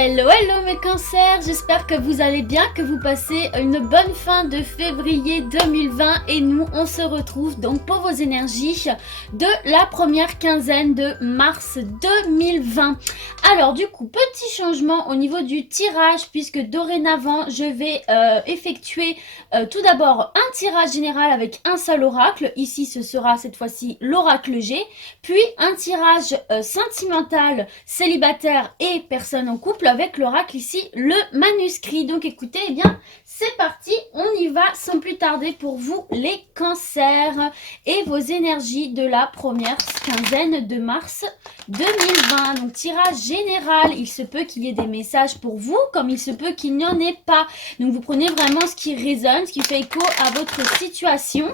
Hello, hello mes cancers, j'espère que vous allez bien, que vous passez une bonne fin de février 2020 et nous on se retrouve donc pour vos énergies de la première quinzaine de mars 2020. Alors du coup, petit changement au niveau du tirage puisque dorénavant je vais effectuer tout d'abord un tirage général avec un seul oracle, ici ce sera cette fois-ci l'oracle G, puis un tirage sentimental, célibataire et personne en couple avec l'oracle ici, le manuscrit. Donc écoutez, eh bien c'est parti, on y va sans plus tarder pour vous les cancers et vos énergies de la première quinzaine de mars 2020. Donc tirage général, il se peut qu'il y ait des messages pour vous comme il se peut qu'il n'y en ait pas. Donc vous prenez vraiment ce qui résonne, ce qui fait écho à votre situation.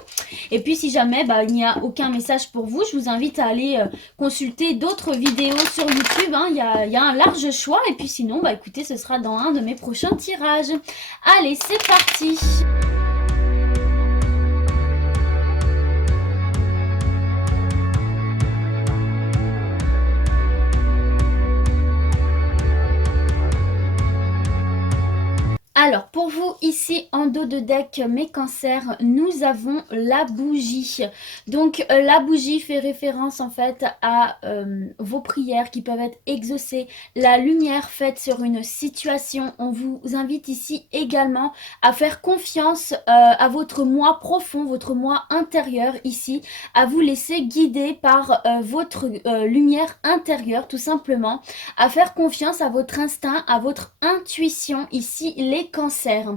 Et puis si jamais il n'y a aucun message pour vous, je vous invite à aller consulter d'autres vidéos sur YouTube. Hein. Il y a un large choix. Et puis sinon, écoutez, ce sera dans un de mes prochains tirages. Allez, c'est parti! Alors, pour vous, ici, en dos de deck, mes cancers, nous avons la bougie. Donc, la bougie fait référence, en fait, à vos prières qui peuvent être exaucées. La lumière faite sur une situation. On vous invite ici également à faire confiance à votre moi profond, votre moi intérieur, ici, à vous laisser guider par votre lumière intérieure, tout simplement, à faire confiance à votre instinct, à votre intuition, ici, les cancers.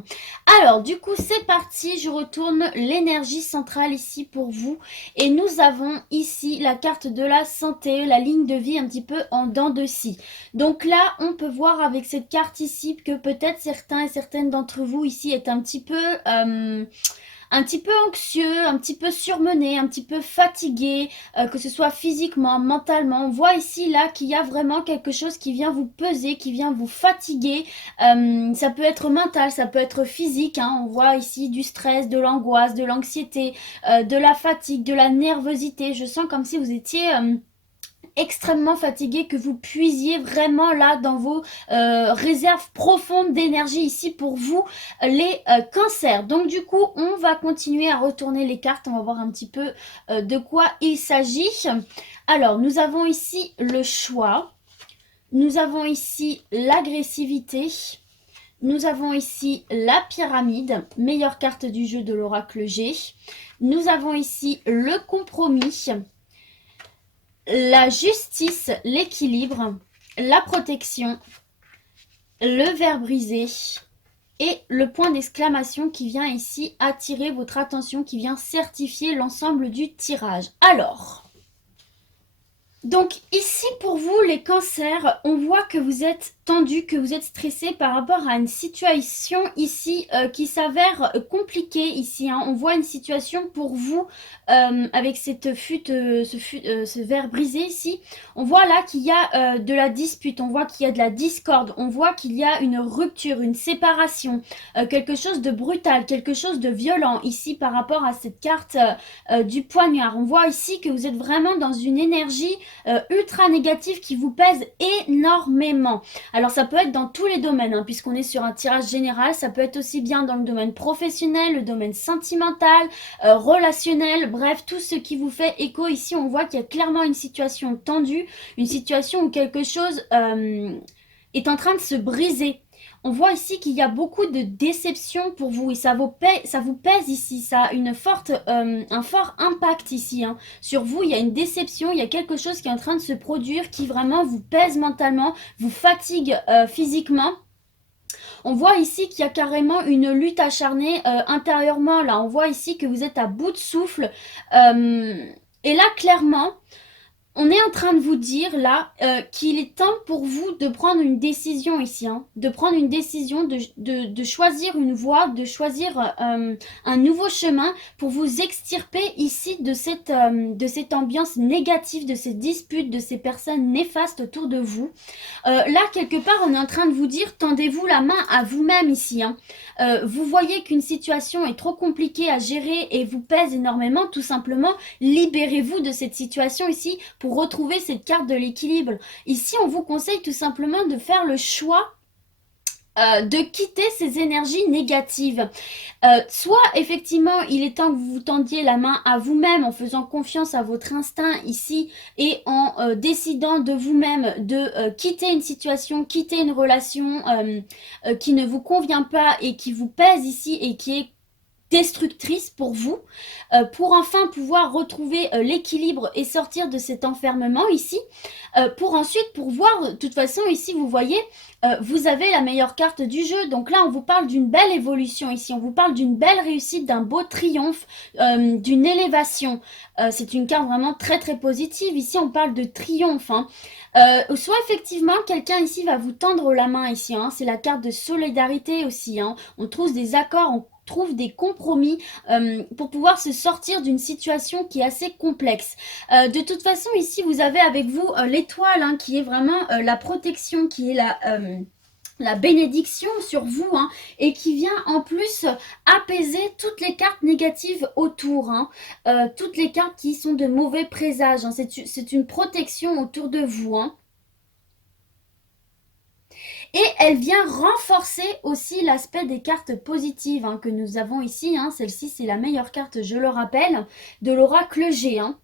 Alors du coup c'est parti, je retourne l'énergie centrale ici pour vous et nous avons ici la carte de la santé, la ligne de vie un petit peu en dents de scie. Donc là on peut voir avec cette carte ici que peut-être certains et certaines d'entre vous ici est un petit peu anxieux, un petit peu surmené, un petit peu fatigué, que ce soit physiquement, mentalement. On voit ici là qu'il y a vraiment quelque chose qui vient vous peser, qui vient vous fatiguer. Ça peut être mental, ça peut être physique. Hein. On voit ici du stress, de l'angoisse, de l'anxiété, de la fatigue, de la nervosité. Je sens comme si vous étiez extrêmement fatigué, que vous puisiez vraiment là dans vos réserves profondes d'énergie ici pour vous les cancers. Donc du coup on va continuer à retourner les cartes, on va voir un petit peu de quoi il s'agit. Alors nous avons ici le choix, nous avons ici l'agressivité, nous avons ici la pyramide, meilleure carte du jeu de l'oracle G, nous avons ici le compromis, la justice, l'équilibre, la protection, le ver brisé et le point d'exclamation qui vient ici attirer votre attention, qui vient certifier l'ensemble du tirage. Alors, donc ici pour vous les cancers, on voit que vous êtes tendu, que vous êtes stressé par rapport à une situation ici qui s'avère compliquée ici. Hein. On voit une situation pour vous avec cette ce verre brisé ici. On voit là qu'il y a de la dispute, on voit qu'il y a de la discorde, on voit qu'il y a une rupture, une séparation, quelque chose de brutal, quelque chose de violent ici par rapport à cette carte du poignard. On voit ici que vous êtes vraiment dans une énergie ultra négative qui vous pèse énormément. Alors ça peut être dans tous les domaines, hein, puisqu'on est sur un tirage général, ça peut être aussi bien dans le domaine professionnel, le domaine sentimental, relationnel, bref, tout ce qui vous fait écho ici, on voit qu'il y a clairement une situation tendue, une situation où quelque chose est en train de se briser. On voit ici qu'il y a beaucoup de déception pour vous et ça vous pèse ici, ça a un fort impact ici. Hein. Sur vous, il y a une déception, il y a quelque chose qui est en train de se produire qui vraiment vous pèse mentalement, vous fatigue physiquement. On voit ici qu'il y a carrément une lutte acharnée intérieurement. Là, on voit ici que vous êtes à bout de souffle. Et là, clairement, on est en train de vous dire là qu'il est temps pour vous de prendre une décision ici, hein, de prendre une décision, de choisir une voie, de choisir un nouveau chemin pour vous extirper ici de cette ambiance négative, de ces disputes, de ces personnes néfastes autour de vous. Là, quelque part, on est en train de vous dire, tendez-vous la main à vous-même ici. Hein. Vous voyez qu'une situation est trop compliquée à gérer et vous pèse énormément, tout simplement, libérez-vous de cette situation ici pour retrouver cette carte de l'équilibre. Ici, on vous conseille tout simplement de faire le choix de quitter ces énergies négatives. Soit effectivement, il est temps que vous vous tendiez la main à vous-même en faisant confiance à votre instinct ici et en décidant de vous-même de quitter une situation, quitter une relation qui ne vous convient pas et qui vous pèse ici et qui est destructrice pour vous, pour enfin pouvoir retrouver l'équilibre et sortir de cet enfermement ici, pour ensuite pour voir, de toute façon ici vous voyez, vous avez la meilleure carte du jeu, donc là on vous parle d'une belle évolution ici, on vous parle d'une belle réussite, d'un beau triomphe, d'une élévation, c'est une carte vraiment très très positive, ici on parle de triomphe, hein. Soit effectivement quelqu'un ici va vous tendre la main ici, hein. C'est la carte de solidarité aussi, hein. On trouve des accords, on trouve des compromis pour pouvoir se sortir d'une situation qui est assez complexe. De toute façon, ici, vous avez avec vous l'étoile, hein, qui est vraiment la protection, qui est la bénédiction sur vous, hein, et qui vient en plus apaiser toutes les cartes négatives autour, hein, toutes les cartes qui sont de mauvais présages, hein. C'est une protection autour de vous, hein. Et elle vient renforcer aussi l'aspect des cartes positives, hein, que nous avons ici, hein. Celle-ci, c'est la meilleure carte, je le rappelle, de l'oracle G, hein.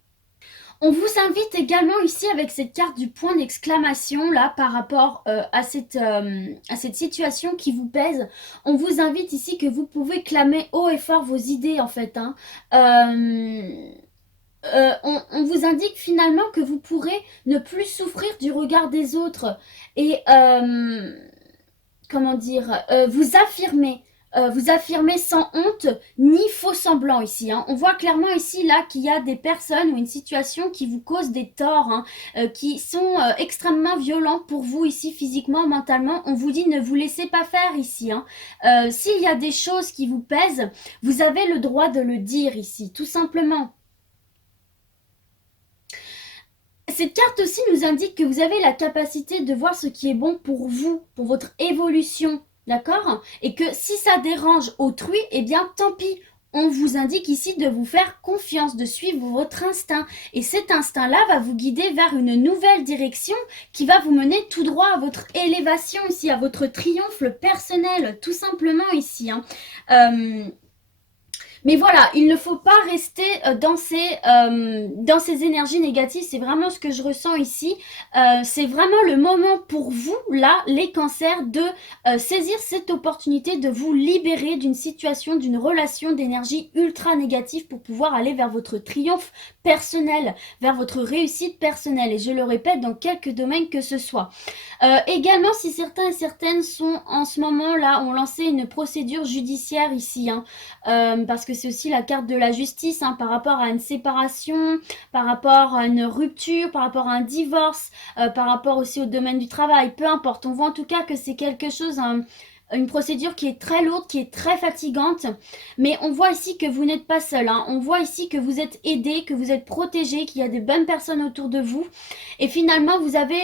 On vous invite également ici avec cette carte du point d'exclamation là par rapport à cette situation qui vous pèse. On vous invite ici que vous pouvez clamer haut et fort vos idées en fait, hein. On vous indique finalement que vous pourrez ne plus souffrir du regard des autres et comment dire, vous affirmer sans honte ni faux semblant ici, hein. On voit clairement ici là qu'il y a des personnes ou une situation qui vous cause des torts, hein, qui sont extrêmement violents pour vous ici physiquement, mentalement. On vous dit ne vous laissez pas faire ici, hein. S'il y a des choses qui vous pèsent, vous avez le droit de le dire ici, tout simplement. Cette carte aussi nous indique que vous avez la capacité de voir ce qui est bon pour vous, pour votre évolution, d'accord? Et que si ça dérange autrui, eh bien tant pis. On vous indique ici de vous faire confiance, de suivre votre instinct. Et cet instinct-là va vous guider vers une nouvelle direction qui va vous mener tout droit à votre élévation ici, à votre triomphe personnel, tout simplement ici, hein. Mais voilà, il ne faut pas rester dans ces énergies négatives. C'est vraiment ce que je ressens ici. C'est vraiment le moment pour vous, là, les cancers, de saisir cette opportunité de vous libérer d'une situation, d'une relation d'énergie ultra négative pour pouvoir aller vers votre triomphe personnel, vers votre réussite personnelle. Et je le répète, dans quelques domaines que ce soit. Également, si certains et certaines sont en ce moment-là, ont lancé une procédure judiciaire ici, hein, parce que c'est aussi la carte de la justice, hein, par rapport à une séparation, par rapport à une rupture, par rapport à un divorce, par rapport aussi au domaine du travail, peu importe. On voit en tout cas que c'est quelque chose, une procédure qui est très lourde, qui est très fatigante, mais on voit ici que vous n'êtes pas seul, hein. On voit ici que vous êtes aidé, que vous êtes protégé, qu'il y a des bonnes personnes autour de vous, et finalement vous avez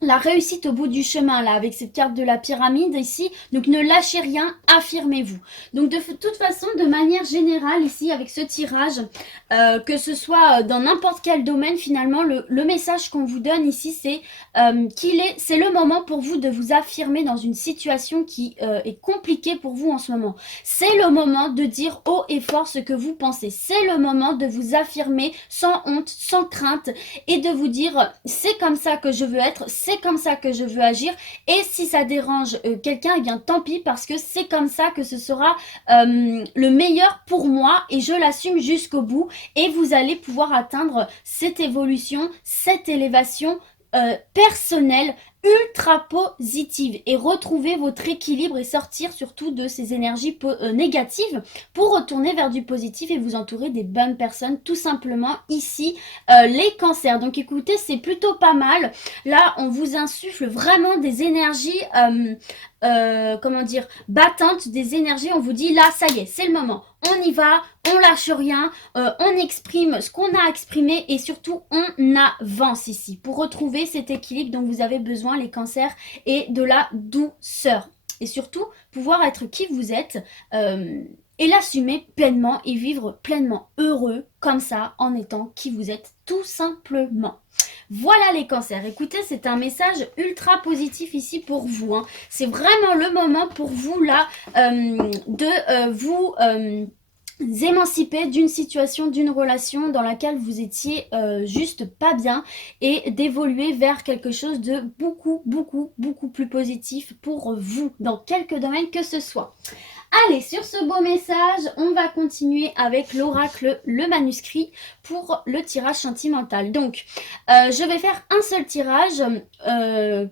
la réussite au bout du chemin là avec cette carte de la pyramide ici, donc ne lâchez rien, affirmez-vous. Donc de toute façon, de manière générale ici avec ce tirage, que ce soit dans n'importe quel domaine, finalement le message qu'on vous donne ici, c'est c'est le moment pour vous de vous affirmer dans une situation qui est compliquée pour vous en ce moment. C'est le moment de dire haut et fort ce que vous pensez, c'est le moment de vous affirmer sans honte, sans crainte, et de vous dire c'est comme ça que je veux être, c'est comme ça que je veux agir, et si ça dérange quelqu'un, eh bien tant pis, parce que c'est comme ça que ce sera le meilleur pour moi, et je l'assume jusqu'au bout, et vous allez pouvoir atteindre cette évolution, cette élévation personnelle ultra positive et retrouver votre équilibre et sortir surtout de ces énergies négatives pour retourner vers du positif et vous entourer des bonnes personnes, tout simplement ici les cancers. Donc écoutez, c'est plutôt pas mal. Là, on vous insuffle vraiment des énergies comment dire, battantes, des énergies. On vous dit là, ça y est, c'est le moment. On y va, on lâche rien, on exprime ce qu'on a exprimé et surtout on avance ici pour retrouver cet équilibre dont vous avez besoin, les cancers, et de la douceur. Et surtout, pouvoir être qui vous êtes et l'assumer pleinement et vivre pleinement heureux comme ça en étant qui vous êtes tout simplement. Voilà les cancers, écoutez, c'est un message ultra positif ici pour vous, hein. C'est vraiment le moment pour vous là de vous émanciper d'une situation, d'une relation dans laquelle vous étiez juste pas bien et d'évoluer vers quelque chose de beaucoup plus positif pour vous dans quelque domaine que ce soit. Allez, sur ce beau message, on va continuer avec l'oracle, le manuscrit, pour le tirage sentimental. Donc, je vais faire un seul tirage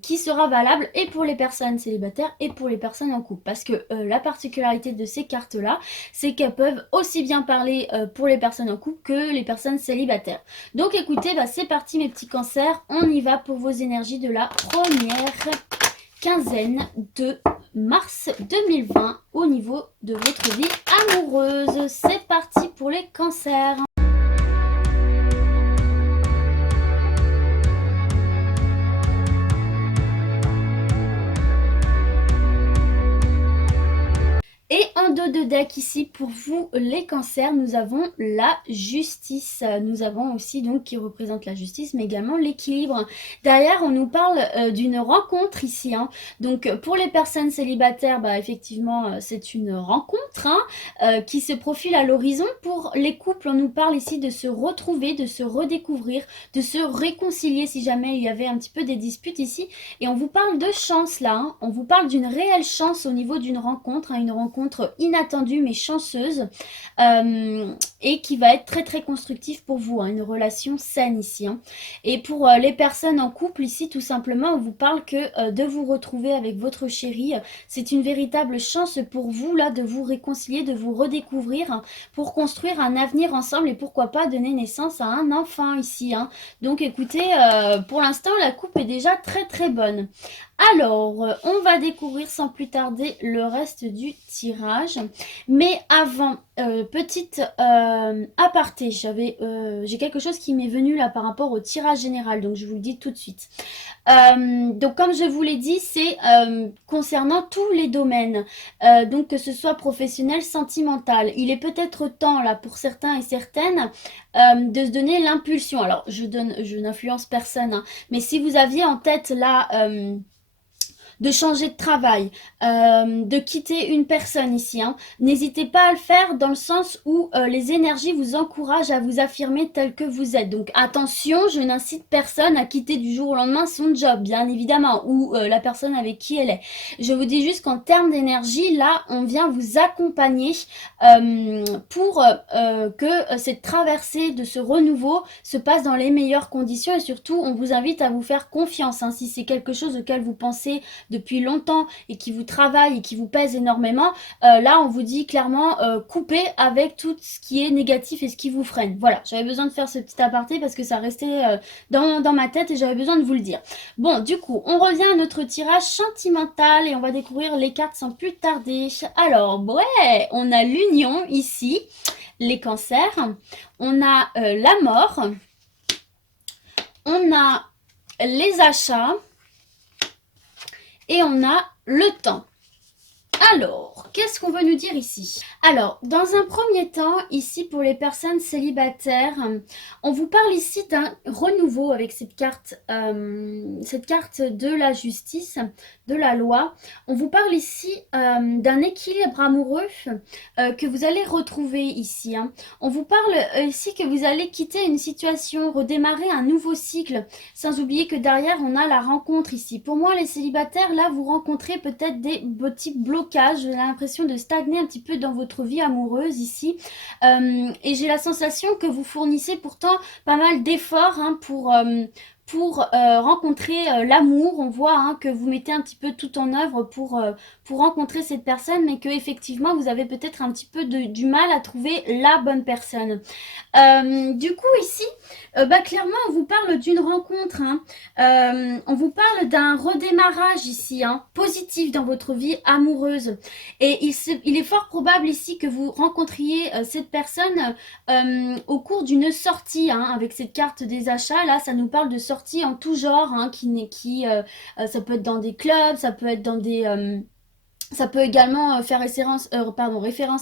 qui sera valable et pour les personnes célibataires et pour les personnes en couple. Parce que la particularité de ces cartes-là, c'est qu'elles peuvent aussi bien parler pour les personnes en couple que les personnes célibataires. Donc, écoutez, bah, c'est parti mes petits cancers. On y va pour vos énergies de la première quinzaine de mars 2020 au niveau de votre vie amoureuse. C'est parti pour les cancers. Et en dos de deck ici pour vous les cancers, nous avons la justice. Nous avons aussi donc qui représente la justice mais également l'équilibre. Derrière on nous parle d'une rencontre ici, hein. Donc pour les personnes célibataires, bah, effectivement c'est une rencontre qui se profile à l'horizon. Pour les couples on nous parle ici de se retrouver, de se redécouvrir, de se réconcilier si jamais il y avait un petit peu des disputes ici. Et on vous parle de chance là, hein. On vous parle d'une réelle chance au niveau d'une rencontre, hein, une rencontre inattendue mais chanceuse et qui va être très constructive pour vous, hein, une relation saine ici, hein. Et pour les personnes en couple ici, tout simplement, on vous parle que de vous retrouver avec votre chéri, c'est une véritable chance pour vous là de vous réconcilier, de vous redécouvrir, hein, pour construire un avenir ensemble et pourquoi pas donner naissance à un enfant ici, hein. Donc écoutez, pour l'instant la coupe est déjà très bonne. Alors, on va découvrir sans plus tarder le reste du tirage. Mais avant, petite aparté, j'ai quelque chose qui m'est venu là par rapport au tirage général, donc je vous le dis tout de suite. Donc comme je vous l'ai dit, c'est concernant tous les domaines, donc que ce soit professionnel, sentimental. Il est peut-être temps là pour certains et certaines de se donner l'impulsion. Alors je n'influence personne, hein, mais si vous aviez en tête là de changer de travail, de quitter une personne ici, hein, n'hésitez pas à le faire dans le sens où les énergies vous encouragent à vous affirmer tel que vous êtes. Donc attention, je n'incite personne à quitter du jour au lendemain son job, bien évidemment, ou la personne avec qui elle est. Je vous dis juste qu'en termes d'énergie, là, on vient vous accompagner pour que cette traversée de ce renouveau se passe dans les meilleures conditions et surtout, on vous invite à vous faire confiance, hein, si c'est quelque chose auquel vous pensez depuis longtemps et qui vous travaille et qui vous pèse énormément, là on vous dit clairement coupez avec tout ce qui est négatif et ce qui vous freine. Voilà, j'avais besoin de faire ce petit aparté parce que ça restait dans ma tête et j'avais besoin de vous le dire. Bon, du coup, on revient à notre tirage sentimental et on va découvrir les cartes sans plus tarder. Alors, ouais, on a l'union ici, les cancers, on a la mort, on a les achats, et on a le temps. Alors, qu'est-ce qu'on veut nous dire ici? Alors, dans un premier temps, ici pour les personnes célibataires, on vous parle ici d'un renouveau avec cette carte de la justice, de la loi. On vous parle ici d'un équilibre amoureux que vous allez retrouver ici, hein. On vous parle ici que vous allez quitter une situation, redémarrer un nouveau cycle, sans oublier que derrière, on a la rencontre ici. Pour moi, les célibataires, là, vous rencontrez peut-être des petits blocages. J'ai l'impression de stagner un petit peu dans votre vie amoureuse ici. Et j'ai la sensation que vous fournissez pourtant pas mal d'efforts, hein, pour rencontrer l'amour. On voit, hein, que vous mettez un petit peu tout en œuvre pour rencontrer cette personne, mais que effectivement vous avez peut-être un petit peu du mal à trouver la bonne personne. Du coup ici, clairement on vous parle d'une rencontre, hein. On vous parle d'un redémarrage ici, hein, positif dans votre vie amoureuse. Et il est fort probable ici que vous rencontriez cette personne au cours d'une sortie, hein, avec cette carte des achats. Là, ça nous parle de sortie en tout genre, hein, ça peut être dans des clubs, ça peut être Ça peut également faire référence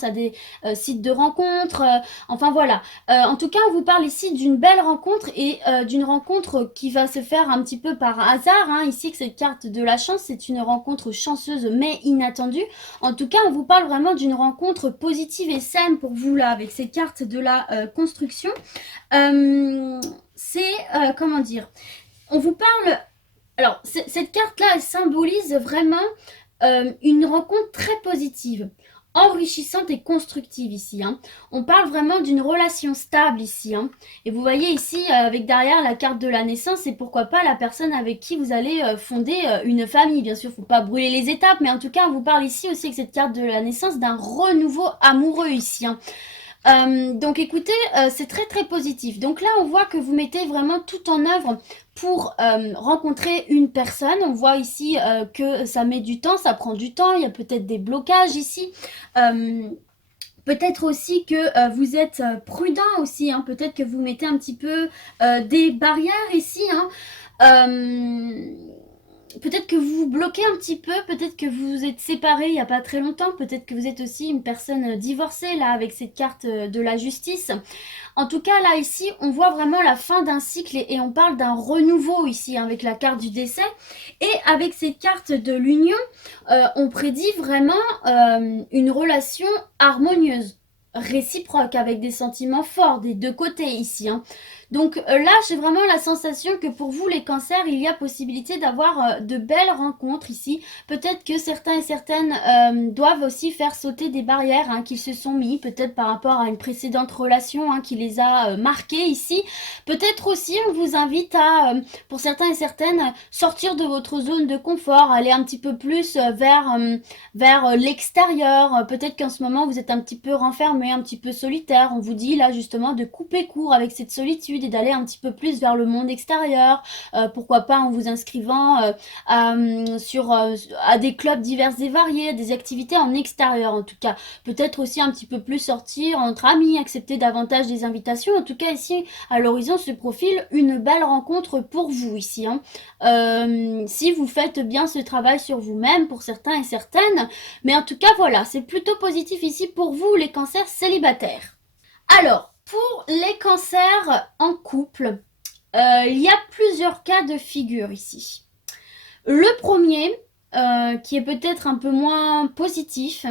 à des sites de rencontres. Enfin voilà. En tout cas, on vous parle ici d'une belle rencontre et d'une rencontre qui va se faire un petit peu par hasard. Hein. Ici, que cette carte de la chance, c'est une rencontre chanceuse mais inattendue. En tout cas, on vous parle vraiment d'une rencontre positive et saine pour vous là, avec cette carte de la construction. C'est, comment dire, on vous parle alors, cette carte-là, elle symbolise vraiment une rencontre très positive, enrichissante et constructive ici. Hein. On parle vraiment d'une relation stable ici. Hein. Et vous voyez ici, avec derrière la carte de la naissance, et pourquoi pas la personne avec qui vous allez fonder une famille. Bien sûr, il ne faut pas brûler les étapes, mais en tout cas, on vous parle ici aussi avec cette carte de la naissance d'un renouveau amoureux ici. Hein. Donc écoutez, c'est très très positif. Donc là, on voit que vous mettez vraiment tout en œuvre pour rencontrer une personne. On voit ici que ça met du temps, ça prend du temps. Il y a peut-être des blocages ici. Peut-être aussi que vous êtes prudent aussi. Hein. Peut-être que vous mettez un petit peu des barrières ici. Hein. Peut-être que vous vous bloquez un petit peu, peut-être que vous vous êtes séparés il n'y a pas très longtemps, peut-être que vous êtes aussi une personne divorcée là avec cette carte de la justice. En tout cas là ici on voit vraiment la fin d'un cycle et on parle d'un renouveau ici hein, avec la carte du décès. Et avec cette carte de l'union, on prédit vraiment une relation harmonieuse, réciproque, avec des sentiments forts des deux côtés ici. Hein. Donc là, j'ai vraiment la sensation que pour vous, les cancers, il y a possibilité d'avoir de belles rencontres ici. Peut-être que certains et certaines doivent aussi faire sauter des barrières hein, qu'ils se sont mis, peut-être par rapport à une précédente relation hein, qui les a marqués ici. Peut-être aussi, on vous invite à, pour certains et certaines, sortir de votre zone de confort, aller un petit peu plus vers l'extérieur. Peut-être qu'en ce moment, vous êtes un petit peu renfermé, un petit peu solitaire. On vous dit là justement de couper court avec cette solitude et d'aller un petit peu plus vers le monde extérieur. Pourquoi pas en vous inscrivant à des clubs divers et variés, des activités en extérieur en tout cas. Peut-être aussi un petit peu plus sortir entre amis, accepter davantage des invitations. En tout cas ici à l'horizon se profile une belle rencontre pour vous ici. Hein. Si vous faites bien ce travail sur vous-même pour certains et certaines. Mais en tout cas voilà, c'est plutôt positif ici pour vous les cancers célibataires. Alors, pour les cancers en couple, il y a plusieurs cas de figure ici. Le premier, qui est peut-être un peu moins positif,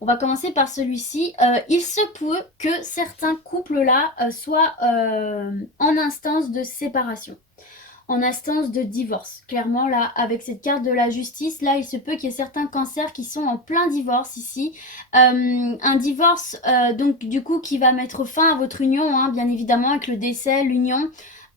on va commencer par celui-ci. Il se peut que certains couples-là soient en instance de séparation, en instance de divorce. Clairement, là, avec cette carte de la justice, là, il se peut qu'il y ait certains cancers qui sont en plein divorce ici. Un divorce, donc, du coup, qui va mettre fin à votre union, hein, bien évidemment, avec le décès, l'union.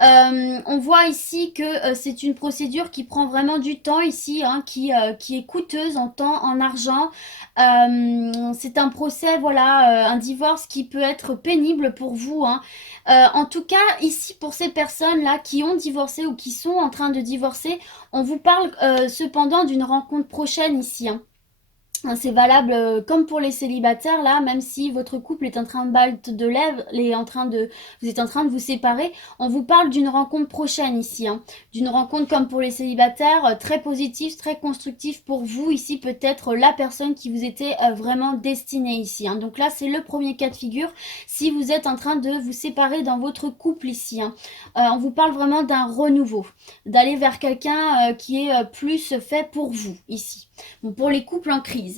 On voit ici que c'est une procédure qui prend vraiment du temps ici, hein, qui est coûteuse en temps, en argent. C'est un procès, voilà, un divorce qui peut être pénible pour vous. Hein. En tout cas, ici, pour ces personnes-là qui ont divorcé ou qui sont en train de divorcer, on vous parle cependant d'une rencontre prochaine ici. Hein. C'est valable comme pour les célibataires là, même si votre couple est en train de battre de lèvres, vous êtes en train de vous séparer, on vous parle d'une rencontre prochaine ici, hein. D'une rencontre comme pour les célibataires, très positive, très constructive pour vous ici, peut-être la personne qui vous était vraiment destinée ici. Hein. Donc là c'est le premier cas de figure, si vous êtes en train de vous séparer dans votre couple ici. Hein. On vous parle vraiment d'un renouveau, d'aller vers quelqu'un qui est plus fait pour vous ici. Bon, pour les couples en crise.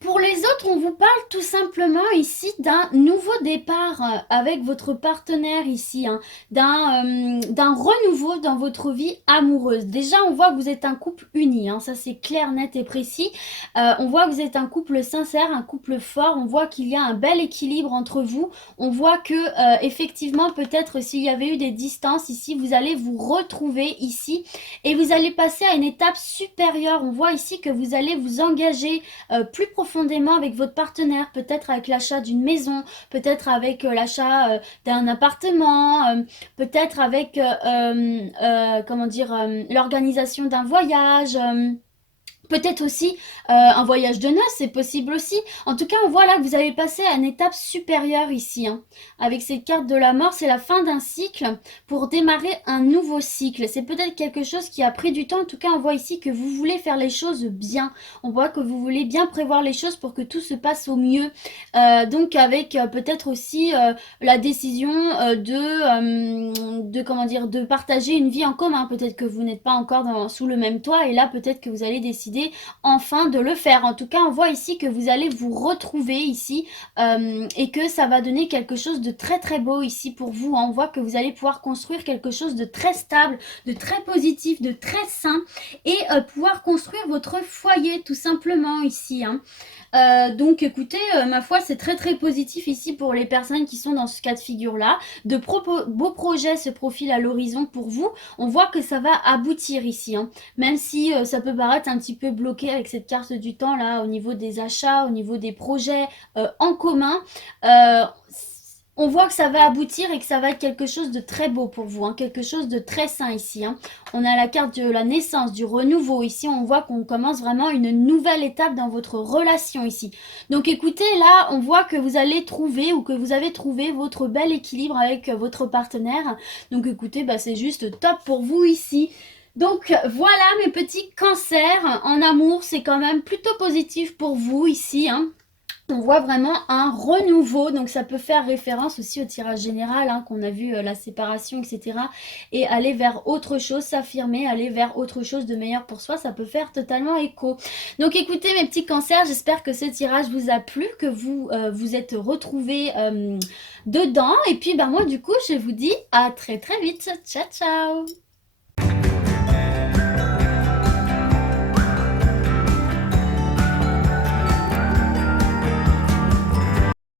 Pour les autres, on vous parle tout simplement ici d'un nouveau départ avec votre partenaire ici, hein, d'un renouveau dans votre vie amoureuse. Déjà, on voit que vous êtes un couple uni, hein, ça c'est clair, net et précis. On voit que vous êtes un couple sincère, un couple fort. On voit qu'il y a un bel équilibre entre vous. On voit que effectivement, peut-être s'il y avait eu des distances ici, vous allez vous retrouver ici et vous allez passer à une étape supérieure. On voit ici que vous allez vous engager plus profondément avec votre partenaire, peut-être avec l'achat d'une maison, peut-être avec l'achat d'un appartement, peut-être avec comment dire l'organisation d'un voyage. Peut-être aussi un voyage de noces, c'est possible aussi. En tout cas, on voit là que vous avez passé à une étape supérieure ici, hein. Avec cette carte de la mort, c'est la fin d'un cycle pour démarrer un nouveau cycle. C'est peut-être quelque chose qui a pris du temps. En tout cas, on voit ici que vous voulez faire les choses bien. On voit que vous voulez bien prévoir les choses pour que tout se passe au mieux. Donc avec peut-être aussi la décision comment dire, de partager une vie en commun. Peut-être que vous n'êtes pas encore sous le même toit et là peut-être que vous allez décider enfin de le faire. En tout cas, on voit ici que vous allez vous retrouver ici et que ça va donner quelque chose de très très beau ici pour vous. On voit que vous allez pouvoir construire quelque chose de très stable, de très positif, de très sain et pouvoir construire votre foyer tout simplement ici, hein. Donc écoutez, ma foi, c'est très très positif ici pour les personnes qui sont dans ce cas de figure-là. De beaux projets se profilent à l'horizon pour vous. On voit que ça va aboutir ici, hein. Même si ça peut paraître un petit peu bloqué avec cette carte du temps là, au niveau des achats, au niveau des projets en commun. Euh, on voit que ça va aboutir et que ça va être quelque chose de très beau pour vous, hein, quelque chose de très sain ici, hein. On a la carte de la naissance, du renouveau. Ici, on voit qu'on commence vraiment une nouvelle étape dans votre relation ici. Donc écoutez, là, on voit que vous allez trouver ou que vous avez trouvé votre bel équilibre avec votre partenaire. Donc écoutez, bah, c'est juste top pour vous ici. Donc voilà mes petits cancers en amour, c'est quand même plutôt positif pour vous ici, hein. On voit vraiment un renouveau, donc ça peut faire référence aussi au tirage général, hein, qu'on a vu, la séparation, etc. Et aller vers autre chose, s'affirmer, aller vers autre chose de meilleur pour soi, ça peut faire totalement écho. Donc écoutez mes petits cancers, j'espère que ce tirage vous a plu, que vous vous êtes retrouvés dedans. Et puis ben moi du coup je vous dis à très très vite. Ciao ciao.